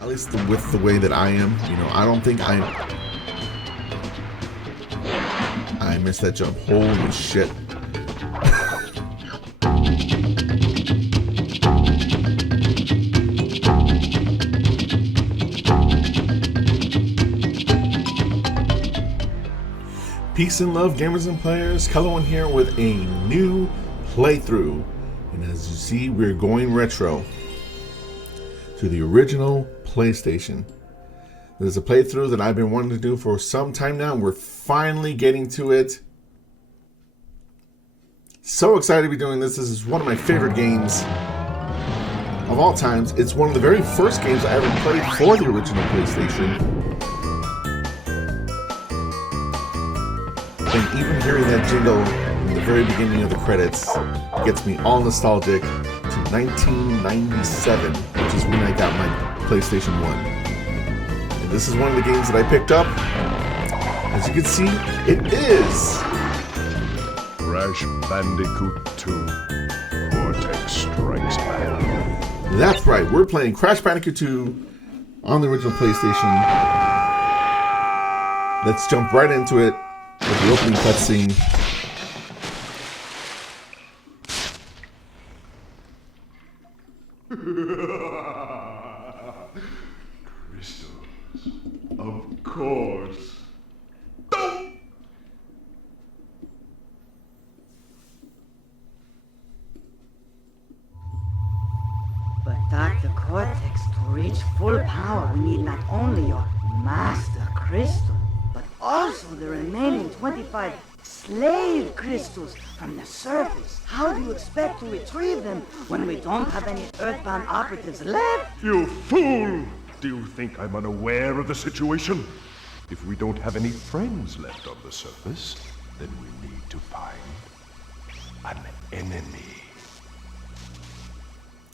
At least with the way that I am, you know, I don't think I missed that jump. Holy shit. Peace and love, gamers and players. Colorwind here with a new playthrough. And as you see, we're going retro to the original PlayStation. This is a playthrough that I've been wanting to do for some time now, and we're finally getting to it. So excited to be doing this. This is one of my favorite games of all times. It's one of the very first games I ever played for the original PlayStation. And even hearing that jingle in the very beginning of the credits gets me all nostalgic to 1997, which is when I got my PlayStation 1. And this is one of the games that I picked up. As you can see, it is Crash Bandicoot 2, Cortex Strikes Back. That's right, we're playing Crash Bandicoot 2 on the original PlayStation. Let's jump right into it with the opening cutscene. Crystals, of course. But Dr. Cortex, to reach full power, we need not only your master crystal, but also the remaining 25 slave crystals from the surface. How do you expect to retrieve them when we don't have any Earthbound operatives left? You fool! Do you think I'm unaware of the situation? If we don't have any friends left on the surface, then we need to find an enemy.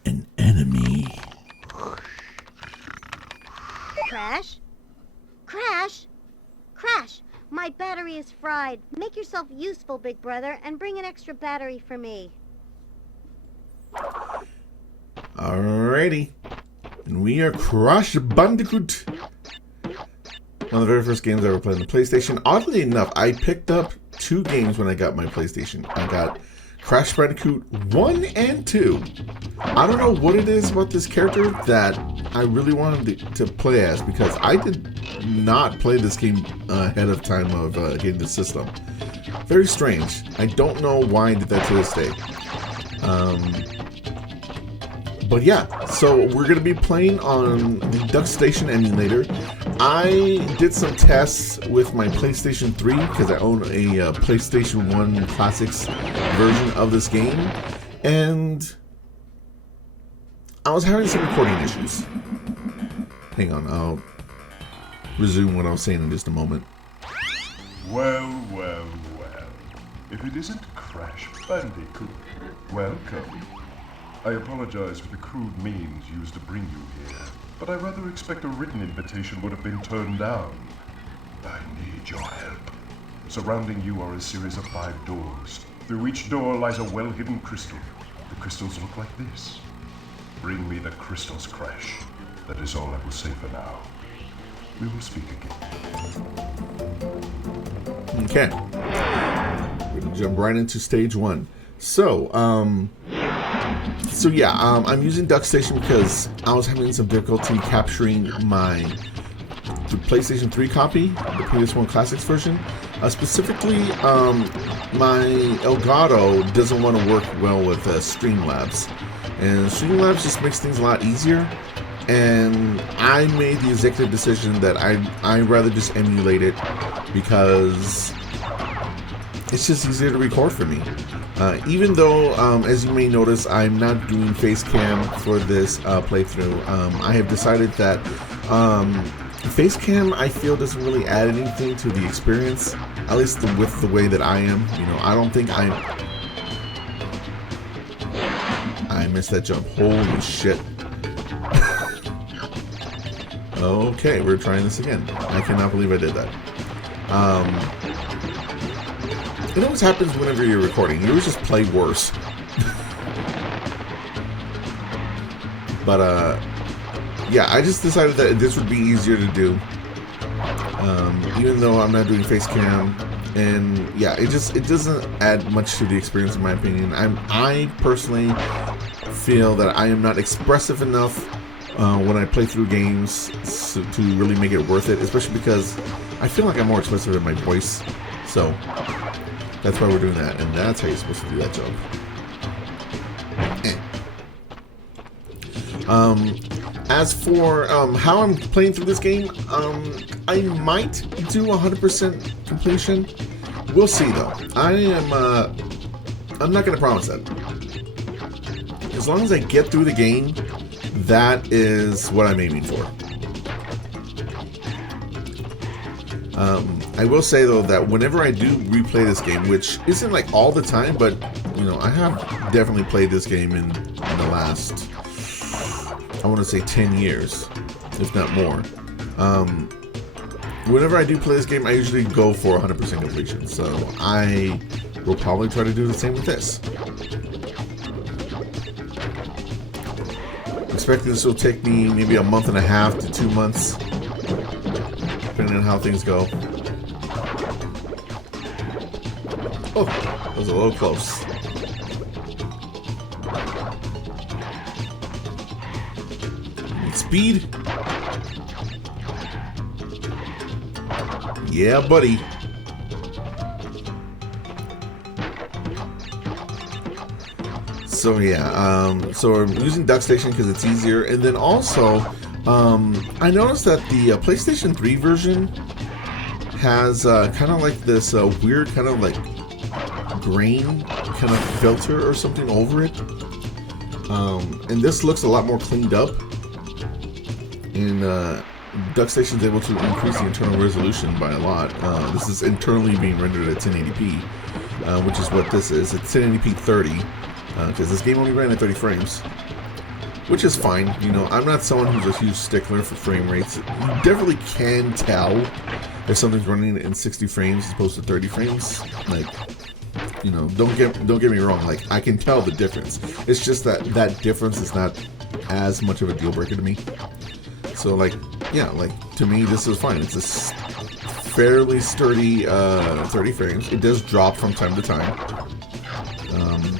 An enemy. Crash? Crash? Crash! My battery is fried. Make yourself useful, big brother, and bring an extra battery for me. Alrighty. And we are Crash Bandicoot. One of the very first games I ever played on the PlayStation. Oddly enough, I picked up two games when I got my PlayStation. I got Crash Bandicoot 1 and 2. I don't know what it is about this character that I really wanted to play as, because I did not play this game ahead of time of getting the system. Very strange. I don't know why I did that to this day. But yeah, so we're going to be playing on the Duckstation emulator. I did some tests with my PlayStation 3 because I own a PlayStation 1 Classics version of this game, and I was having some recording issues. Hang on, I'll resume what I was saying in just a moment. Well, well, well. If it isn't Crash Bandicoot, welcome. I apologize for the crude means used to bring you here, but I rather expect a written invitation would have been turned down. I need your help. Surrounding you are a series of 5 doors. Through each door lies a well-hidden crystal. The crystals look like this. Bring me the crystals, Crash. That is all I will say for now. We will speak again. Okay. We're gonna jump right into stage 1. So yeah, I'm using Duckstation because I was having some difficulty capturing the PlayStation 3 copy, the PS1 Classics version. Specifically, my Elgato doesn't want to work well with Streamlabs. And Streamlabs just makes things a lot easier. And I made the executive decision that I'd rather just emulate it because it's just easier to record for me. Even though, as you may notice, I'm not doing face cam for this playthrough. I have decided that face cam, I feel, doesn't really add anything to the experience, at least with the way that I am. You know, I don't think I missed that jump. Holy shit. Okay, we're trying this again. I cannot believe I did that. It always happens whenever you're recording. You always just play worse. But yeah, I just decided that this would be easier to do. Even though I'm not doing face cam, and yeah, it doesn't add much to the experience in my opinion. I personally feel that I am not expressive enough when I play through games to really make it worth it, especially because I feel like I'm more expressive in my voice. So that's why we're doing that, and that's how you're supposed to do that job. As for how I'm playing through this game, I might do 100% completion. We'll see though. I'm not gonna promise that. As long as I get through the game, that is what I'm aiming for. I will say though that whenever I do replay this game, which isn't like all the time, but you know, I have definitely played this game in the last, I want to say 10 years, if not more. Whenever I do play this game, I usually go for 100% completion, so I will probably try to do the same with this. I'm expecting this will take me maybe a month and a half to 2 months, depending on how things go. Oh, that was a little close. Speed. Yeah, buddy. So yeah, so I'm using Duckstation because it's easier, and then also, I noticed that the PlayStation 3 version has kind of like this weird kind of like grain kind of filter or something over it, and this looks a lot more cleaned up. And Duckstation is able to increase the internal resolution by a lot. This is internally being rendered at 1080p, which is what this is. It's 1080p 30, because this game only ran at 30 frames, which is fine. You know, I'm not someone who's a huge stickler for frame rates. You definitely can tell if something's running in 60 frames as opposed to 30 frames. Like, you know, don't get me wrong. Like, I can tell the difference. It's just that that difference is not as much of a deal breaker to me. So like, yeah, like to me this is fine. It's a fairly sturdy 30 frames. It does drop from time to time,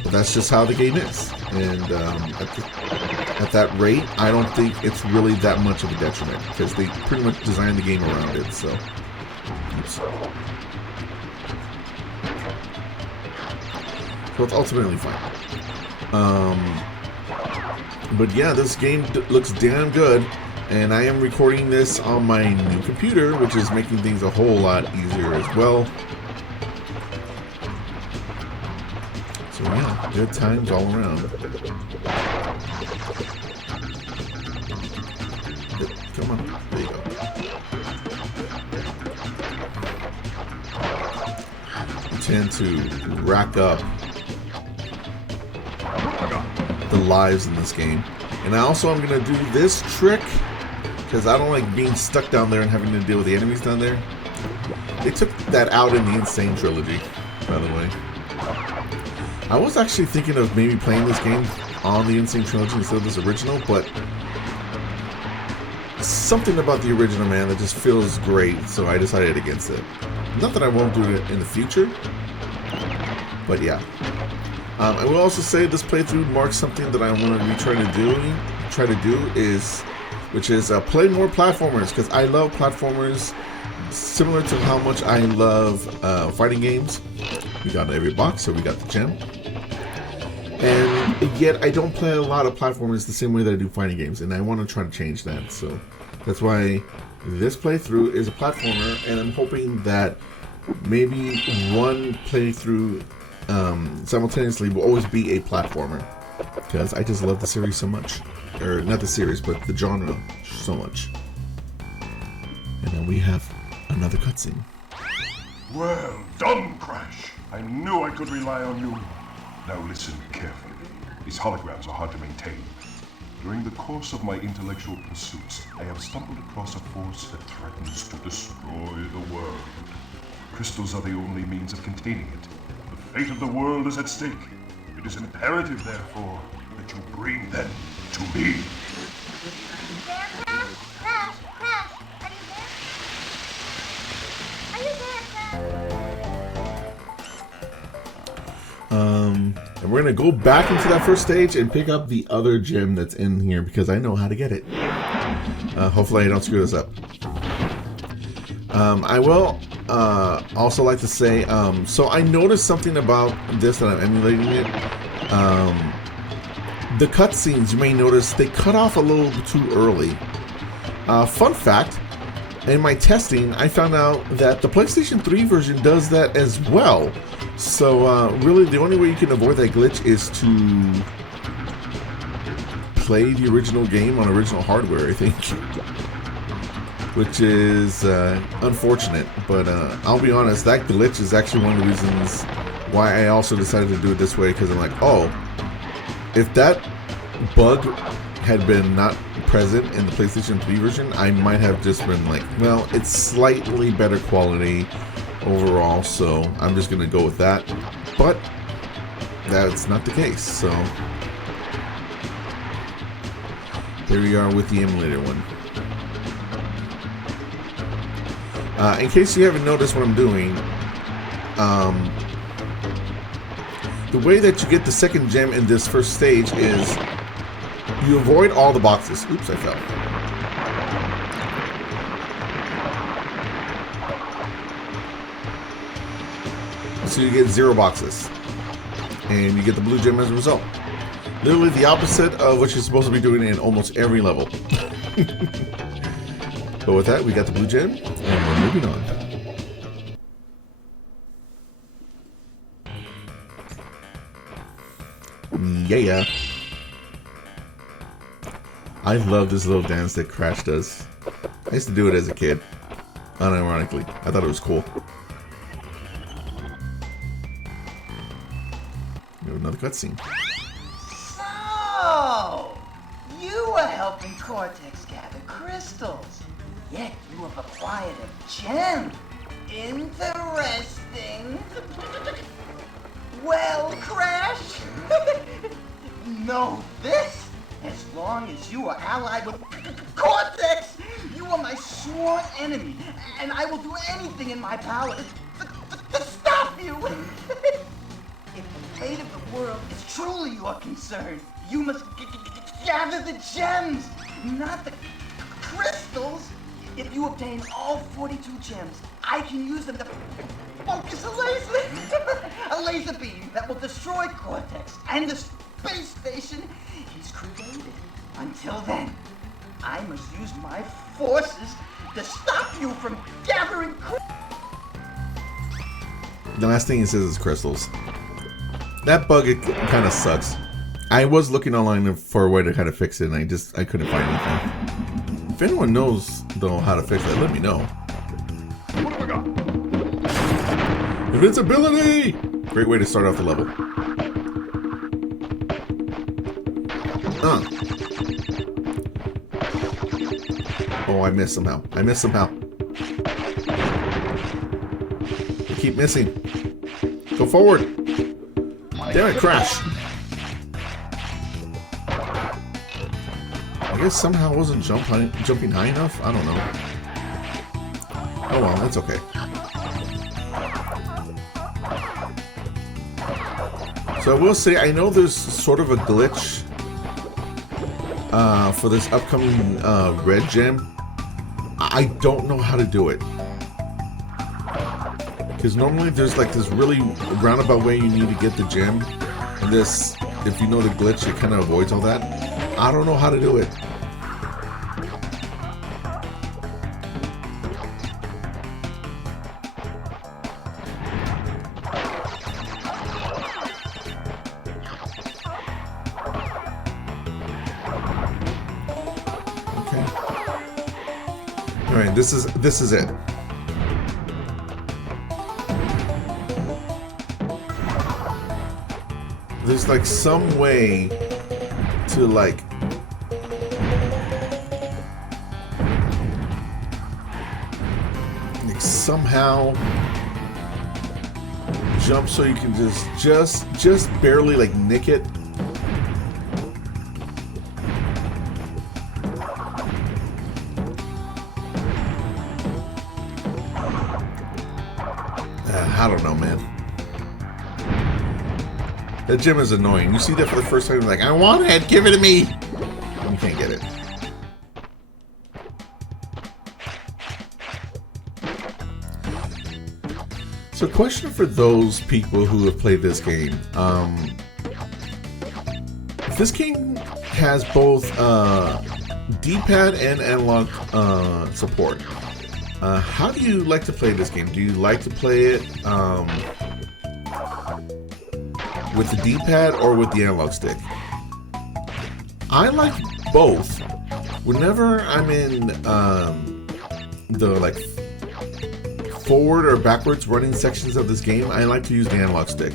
but that's just how the game is. And at that rate, I don't think it's really that much of a detriment because they pretty much designed the game around it. So, oops. So it's ultimately fine. But yeah, this game looks damn good. And I am recording this on my new computer, which is making things a whole lot easier as well. So yeah, good times all around. Come on, there you go. I tend to rack up the lives in this game. And I also am going to do this trick because I don't like being stuck down there and having to deal with the enemies down there. They took that out in the Insane trilogy, by the way. I was actually thinking of maybe playing this game on the Insane trilogy instead of this original, but something about the original, man, that just feels great, so I decided against it. Not that I won't do it in the future, but yeah. I will also say this playthrough marks something that I want to be trying to do, which is play more platformers, because I love platformers similar to how much I love fighting games. We got every box, so we got the gem. And yet I don't play a lot of platformers the same way that I do fighting games, and I want to try to change that. So that's why this playthrough is a platformer, and I'm hoping that maybe one playthrough simultaneously will always be a platformer, because I just love the series so much. Or not the series, but the genre so much. And then we have another cutscene. Well done, Crash. I knew I could rely on you. Now listen carefully. These holograms are hard to maintain. During the course of my intellectual pursuits, I have stumbled across a force that threatens to destroy the world. Crystals are the only means of containing it. The fate of the world is at stake. It is imperative, therefore, that you bring them to me. They're And we're going to go back into that first stage and pick up the other gem that's in here because I know how to get it. Hopefully I don't screw this up. I will also like to say, so I noticed something about this that I'm emulating it. The cutscenes, you may notice, they cut off a little too early. Fun fact, in my testing, I found out that the PlayStation 3 version does that as well. So really the only way you can avoid that glitch is to play the original game on original hardware, I think. Which is unfortunate, but I'll be honest, that glitch is actually one of the reasons why I also decided to do it this way, because I'm like, oh, if that bug had been not present in the PlayStation 3 version, I might have just been like, well, it's slightly better quality overall, so I'm just gonna go with that. But that's not the case, so here we are with the emulator one. In case you haven't noticed what I'm doing, the way that you get the second gem in this first stage is you avoid all the boxes. Oops, I fell. So you get 0 boxes. And you get the blue gem as a result. Literally the opposite of what you're supposed to be doing in almost every level. But with that, we got the blue gem, and we're moving on. Yeah. I love this little dance that Crash does. I used to do it as a kid. Unironically. I thought it was cool. Another cutscene. So, you were helping Cortex gather crystals, yet you have acquired a gem. Interesting. Well, Crash, know this. As long as you are allied with Cortex, you are my sworn enemy, and I will do anything in my power to stop you. If the fate of the world is truly your concern, you must gather the gems, not the crystals. If you obtain all 42 gems, I can use them to focus a laser beam that will destroy Cortex and the space station he's created. Until then, I must use my forces to stop you from gathering The last thing he says is crystals. That bug, it kind of sucks. I was looking online for a way to kind of fix it, and I couldn't find anything. If anyone knows, though, how to fix that, let me know. What have we got? Invincibility! Great way to start off the level. Oh, I missed somehow. I keep missing. Go forward. Damn it, Crash. I guess somehow I wasn't jumping high enough? I don't know. Oh well, that's okay. So I will say, I know there's sort of a glitch for this upcoming red gem. I don't know how to do it. Because normally there's like this really roundabout way you need to get the gem. And this, if you know the glitch, it kind of avoids all that. I don't know how to do it. Okay. All right, this is it. There's like some way to like somehow jump so you can just barely like nick it. I don't know, man. That gem is annoying. You see that for the first time, you're like, I want it, give it to me! And you can't get it. So question for those people who have played this game. This game has both D-pad and analog support. How do you like to play this game? Do you like to play it with the D-pad or with the analog stick? I like both. Whenever I'm in the like forward or backwards running sections of this game, I like to use the analog stick.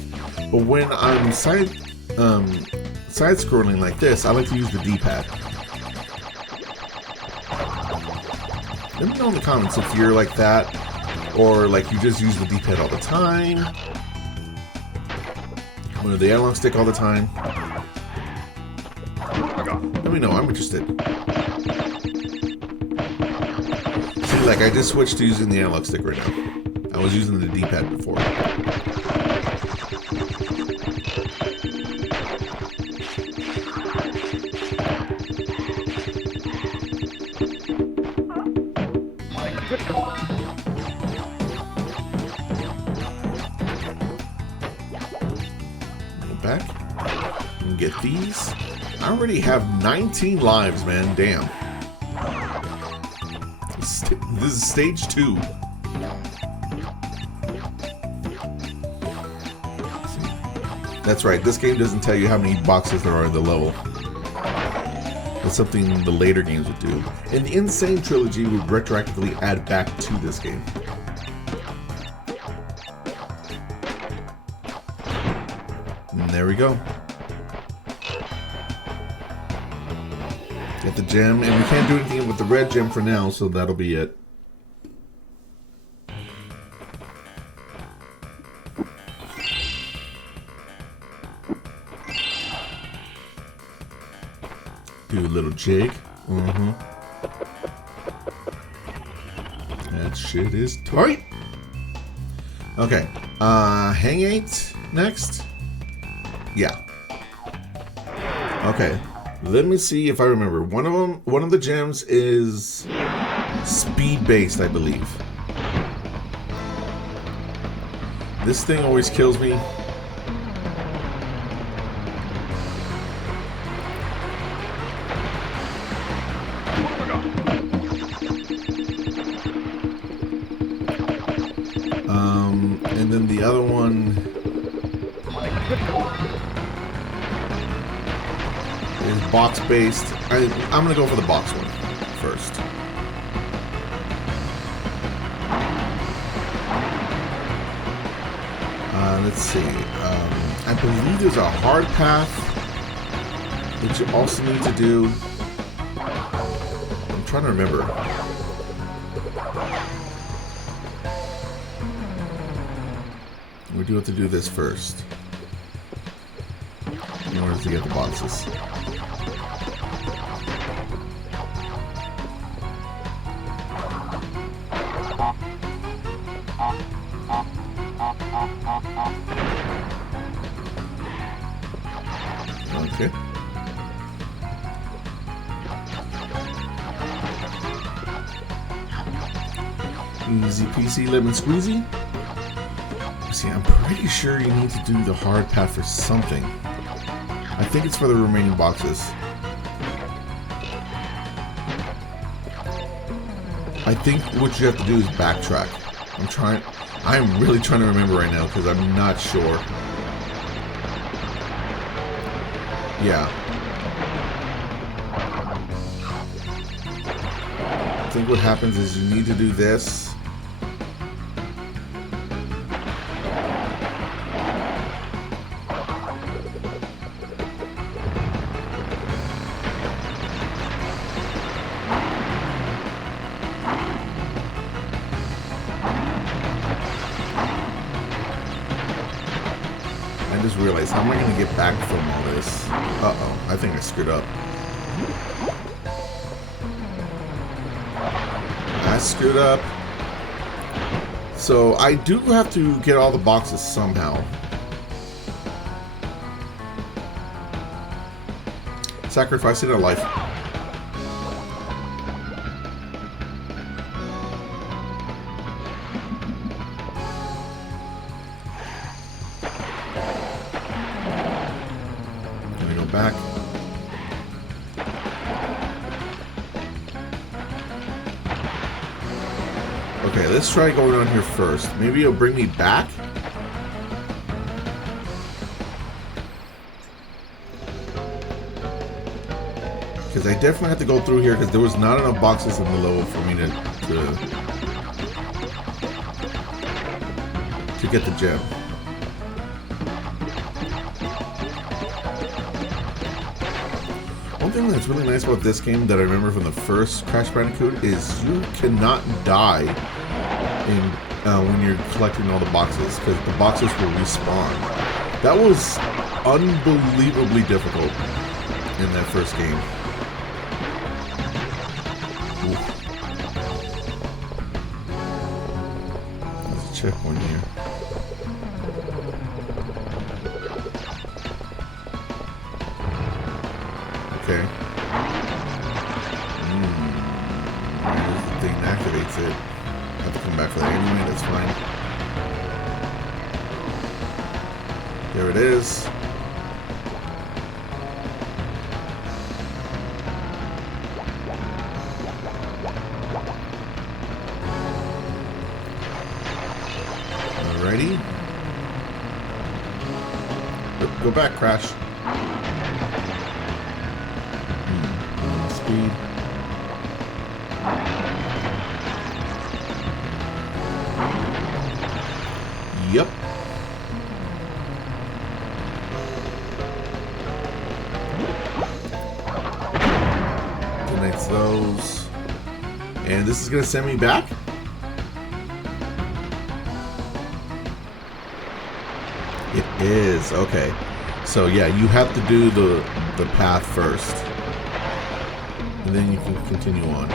But when I'm side scrolling like this, I like to use the D-pad. Let me know in the comments if you're like that, or like you just use the D-pad all the time, or the analog stick all the time. Let me know, I'm interested. See, like I just switched to using the analog stick right now. I was using the D-pad before. Back and get these. I already have 19 lives, man. Damn. This is stage 2. That's right. This game doesn't tell you how many boxes there are in the level. That's something the later games would do. And the Insane Trilogy would retroactively add back to this game. And there we go. Get the gem, and we can't do anything with the red gem for now, so that'll be it. Do a little jig. That shit is tight. Okay. Hang 8 next. Yeah. Okay. Let me see if I remember. One of the gems is speed-based, I believe. This thing always kills me. And then the other one is box-based. I'm gonna go for the box one first. Let's see. I believe there's a hard path that you also need to do. I'm trying to remember. We do have to do this first in order to get the boxes. Okay. Easy peasy lemon squeezy. See, I'm pretty sure you need to do the hard path for something. I think it's for the remaining boxes. I think what you have to do is backtrack. I'm really trying to remember right now because I'm not sure. Yeah. I think what happens is you need to do this. I just realized, how am I going to get back from all this? Uh-oh, I think I screwed up. I screwed up. So I do have to get all the boxes somehow. sacrificing a life. Gonna go back. Okay, let's try going on here first. Maybe it'll bring me back? Because I definitely have to go through here because there was not enough boxes in the level for me to get the gem. One thing that's really nice about this game that I remember from the first Crash Bandicoot is you cannot die when you're collecting all the boxes because the boxes will respawn. That was unbelievably difficult in that first game. There's a checkpoint here. Okay. There's the thing that activates it. I have to come back for that anyway, that's fine. There it is. Alrighty. Go back, Crash. Speed. Yep. Connects those. And this is going to send me back? It is. Okay. So yeah, you have to do the path first. And then you can continue on.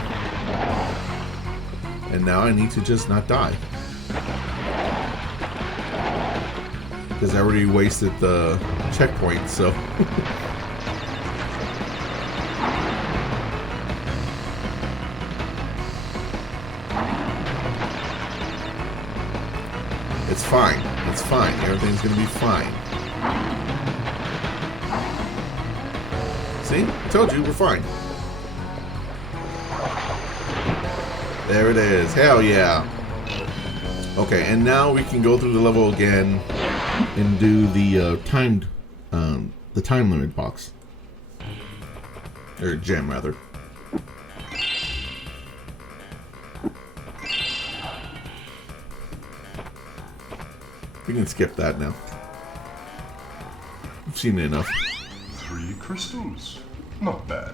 And now I need to just not die. Because I already wasted the checkpoint, so. It's fine. It's fine. Everything's gonna be fine. See? I told you, we're fine. There it is. Hell yeah. Okay, and now we can go through the level again and do the time limit box. Or gem, rather. We can skip that now. We've seen it enough. 3 crystals. Not bad.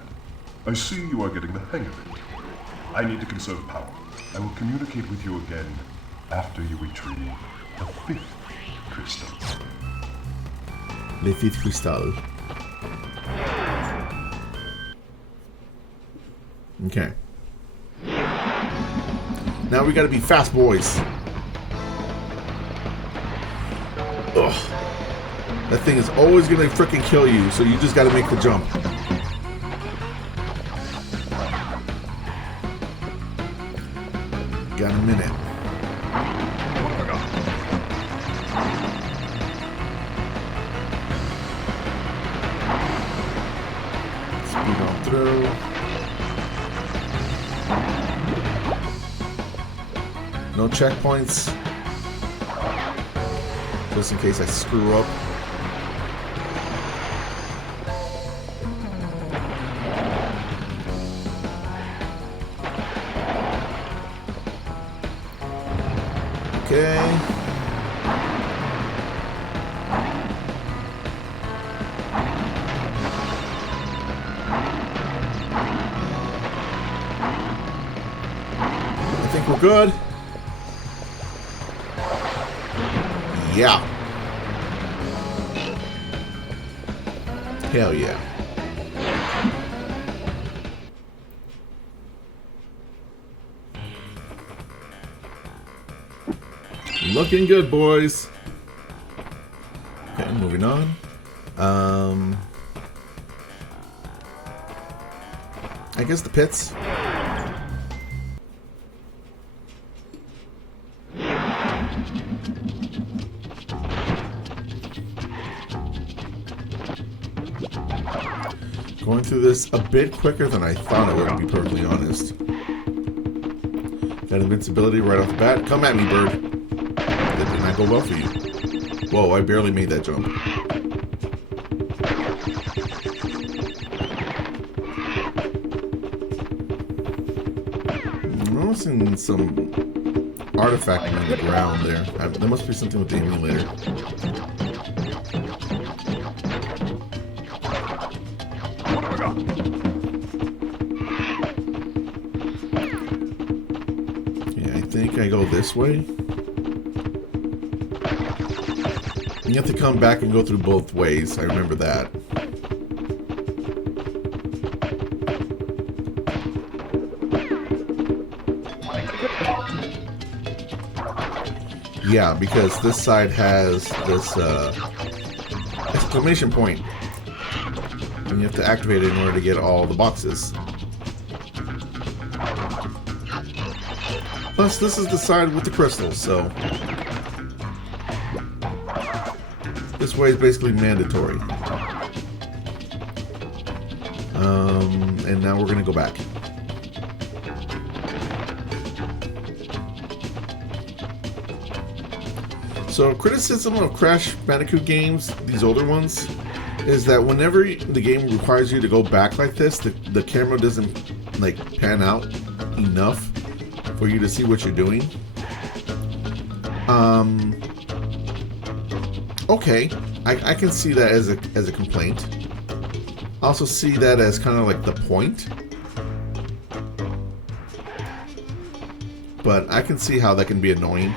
I see you are getting the hang of it. I need to conserve power. I will communicate with you again after you retrieve the 5th crystal. Le 5th crystal. Okay. Now we gotta be fast, boys. Ugh. That thing is always gonna frickin' kill you, so you just gotta make the jump. Got a minute. Speed on through. No checkpoints. Just in case I screw up. Okay. I think we're good. Yeah. Hell yeah. Looking good, boys. Okay, moving on. I guess the pits. Going through this a bit quicker than I thought it would, to be perfectly honest. Got invincibility right off the bat. Come at me, bird. That did not go well for you. Whoa, I barely made that jump. I'm noticing some artifacting on the ground there. There must be something with the emulator. I think I go this way. You have to come back and go through both ways. I remember that. Yeah, because this side has this exclamation point. And you have to activate it in order to get all the boxes. Plus, this is the side with the crystals, so this way is basically mandatory. And now we're gonna go back. So, criticism of Crash Bandicoot games, these older ones, is that whenever the game requires you to go back like this, the camera doesn't like pan out enough for you to see what you're doing. Okay, I can see that as a complaint. I also see that as kind of like the point. But I can see how that can be annoying.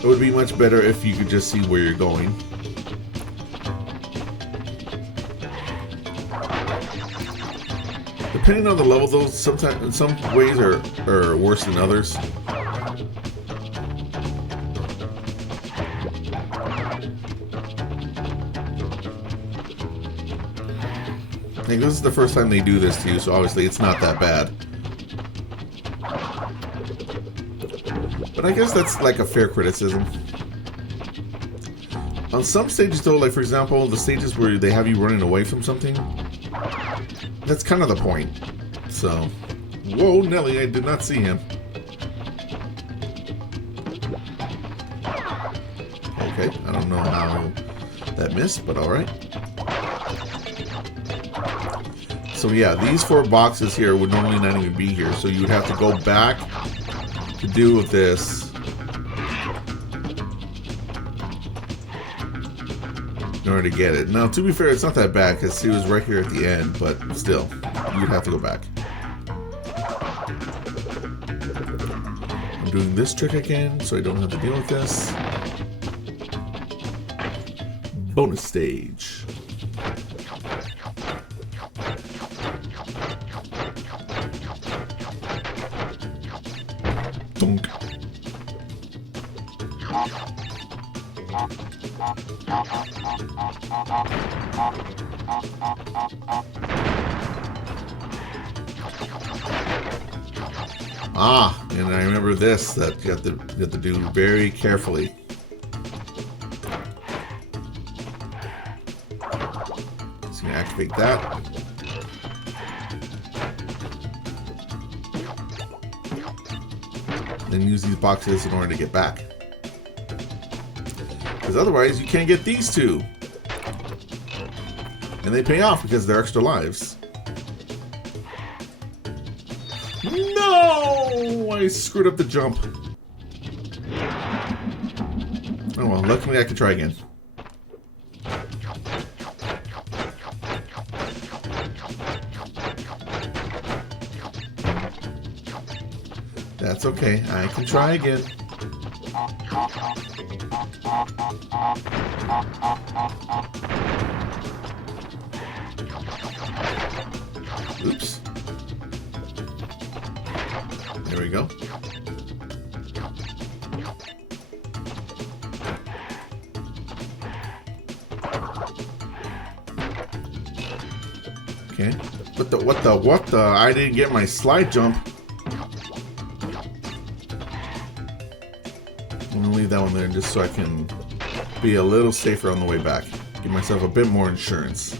It would be much better if you could just see where you're going. Depending on the level, though, sometimes in some ways are worse than others. I think this is the first time they do this to you, so obviously it's not that bad. But I guess that's like a fair criticism. On some stages, though, like for example, the stages where they have you running away from something, that's kind of the point. So, whoa, Nelly, I did not see him. Okay, I don't know how that missed, but alright. So yeah, these 4 boxes here would normally not even be here, so you would have to go back to deal with this in order to get it. Now, to be fair, it's not that bad because he was right here at the end, but still, you'd have to go back. I'm doing this trick again, so I don't have to deal with this. Bonus stage. Dunk. Ah, and I remember this that you have to do very carefully. So you activate that. Then use these boxes in order to get back. Because otherwise you can't get these 2. And they pay off because they're extra lives. No! I screwed up the jump. Oh well, luckily I can try again. That's okay, I can try again. Oops. There we go. Okay, but What the? I didn't get my slide jump. I'm gonna leave that one there just so I can be a little safer on the way back. Give myself a bit more insurance.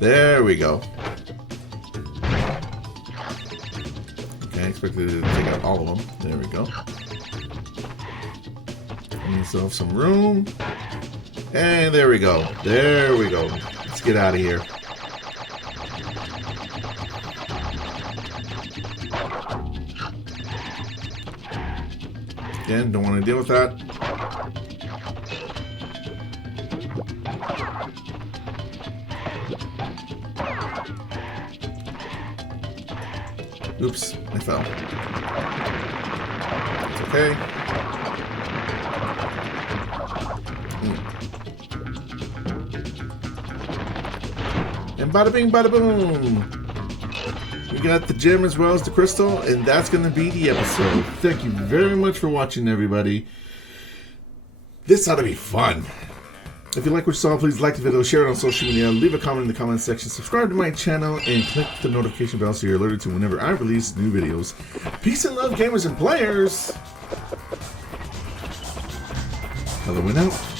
There we go. Okay, I expected it to take out all of them. There we go. Give myself some room. And there we go. There we go. Let's get out of here. Again, don't want to deal with that. Oops, I fell. It's okay. And bada bing, bada boom. We got the gem as well as the crystal, and that's going to be the episode. Thank you very much for watching, everybody. This ought to be fun. If you like what you saw, please like the video, share it on social media, leave a comment in the comment section, subscribe to my channel, and click the notification bell so you're alerted to whenever I release new videos. Peace and love, gamers and players. Colorwind out.